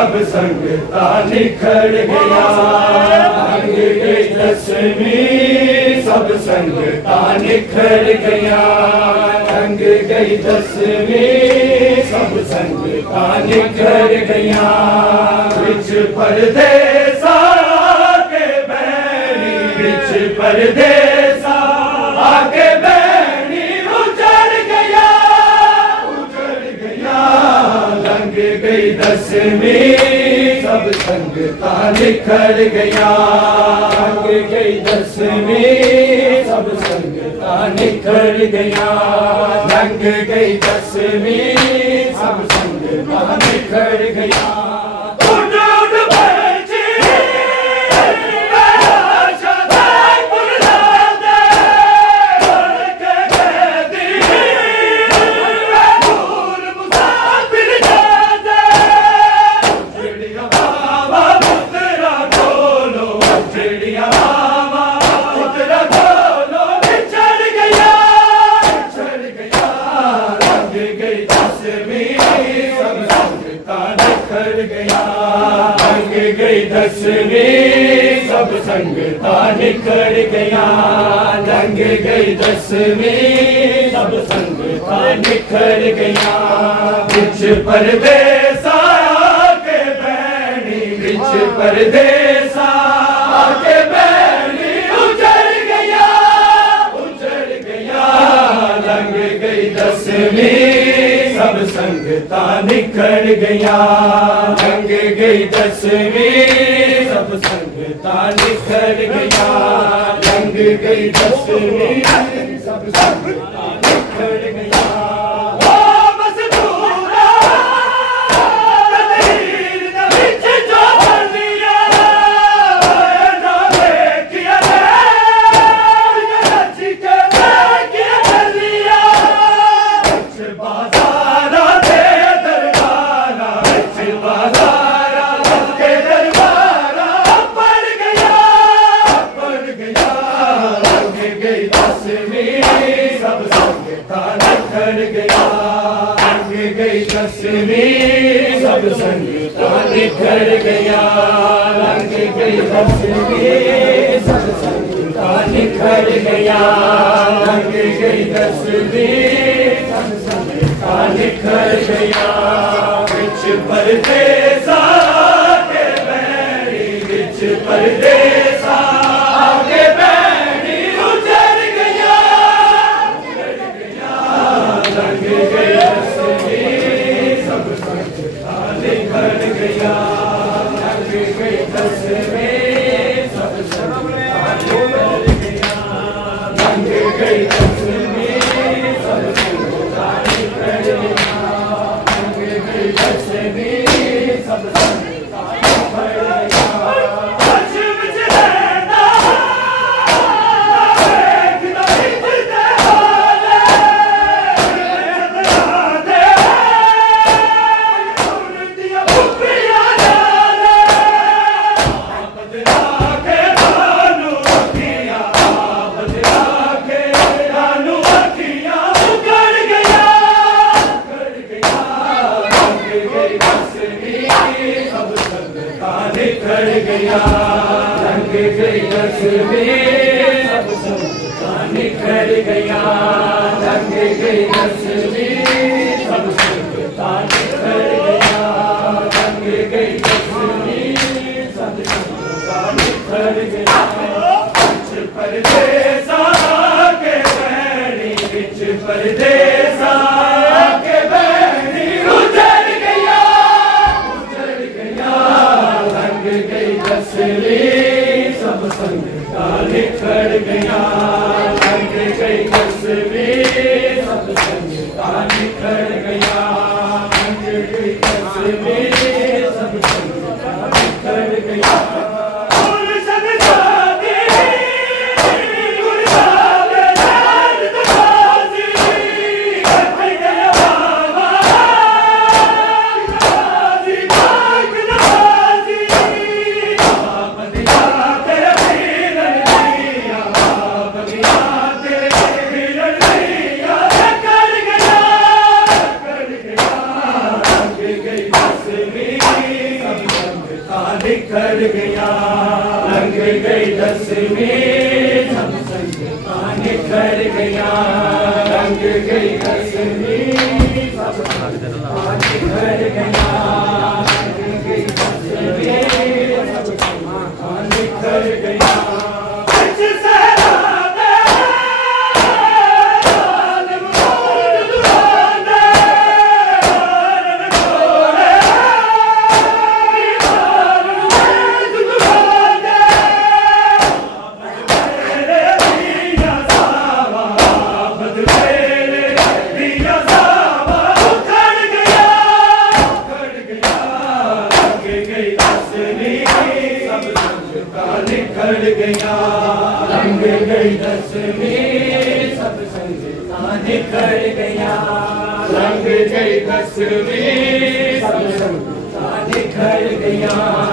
सब संगता निखर गया। रंग गई दसवीं सब संगता निखर गया। रंग गई दसवीं सब संगता निखर गया। बिच परदेसा के बैरी, बिच परदेसा आके बैरी उजड़ गया, उजड़ गया। रंग गई दसवीं सब संगता निखर गया। रंग गई दसवीं सब संगता निखर गया। रंग गई दसवीं सब संगता निखर गया। रंग गई दसवीं सब संगता निखर गया। रंग गई दसवीं सब संगता निखर गया। बिच परदेसा के बैरी, बिच परदेसा के बैरी उजड़ गया, उजड़ गया। रंग गई दसवीं सब संगता निखर गया। रंग गई दसवीं सब संगता निखर गया। रंग गई दसवीं सब संगता निखर गया। दसवीं सब संगता निखर गया। रंग गई दसवीं सब संगता निखर गया। रंग गई दसवीं सब संगता निखर गया। बिच परदेसा के बैरी, बिच परदेसा के बैरी उजड़ गया, उजड़ गया। रंग गई दसवीं सब संगता निखर गया। रंग गई दसवीं सब संगता निखर गया। रंग गई दसवीं सब संगता निखर गया। रंग गई दसवीं सब संगता निखर गया। निखर गया। रंग गई दसवीं सब संगता निखर गया। रंग गई दसवीं सब संगता निखर गया। रंग गई दसवीं सब संगता निखर गया। बिच परदेसा के बैरी, बिच परदेसा के बैरी उजड़ गया, उजड़ गया। रंग गई दसवीं सब संगता निखर गया। रंग गई दसवीं सब संगता निखर गया। रंग गई दसवीं सब संगता निखर गया। निखर गया रंग गई दसवीं सब संगता निखर गया रंग गई दसवीं सब संगता निखर गया रंग गई दसवीं सब संगता निखर गया निखर गया रंग गई दसवीं सब संगता निखर गया रंग गई दसवीं सब संगता निखर गया